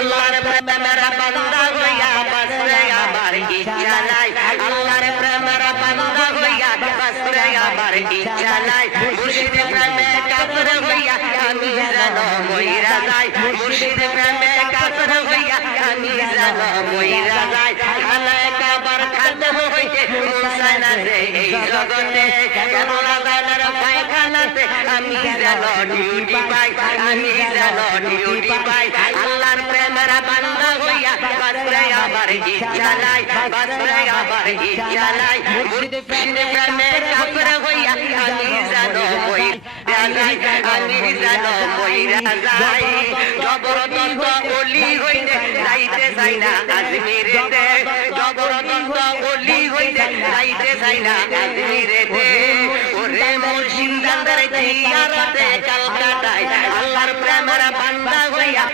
আল্লাহর প্রেমের বান্দা হইয়া বাঁচরে আমার ইচ্ছা নাই আল্লাহর প্রেমের বান্দা হইয়া বাঁচরে আমার ইচ্ছা নাই মুর্শিদ প্রেমে কাফের হইয়া আমি যেন মইরা যাই মুর্শিদ প্রেমে কাফের হইয়া আমি যেন মইরা যাই খানায় কাবার খাদ্য হইতে মুসাই না যে এই জগতে কেবলা জানার পায়খানাতে আমি যেন ডিউটি পাই আমি যেন ডিউটি পাই আল্লাহর প্রেমের বান্দা হইয়া বাঁচরে আমার ইচ্ছা নাই বাঁচরে আমার ইচ্ছা নাই মুর্শিদ প্রেমে কাফের হইয়া আমি যেন মইরা যাই আমি যেন মইরা যাই জবরদস্ত ওলি হইতে যাইতে চাই না আজমিরেতে জবরদস্ত ওলি হইতে যাইতে চাই না আজমিরেতে ওরে মুর্শিদাবাদের জিয়ারতে কলকাতায় আল্লাহর প্রেমের বান্দা হইয়া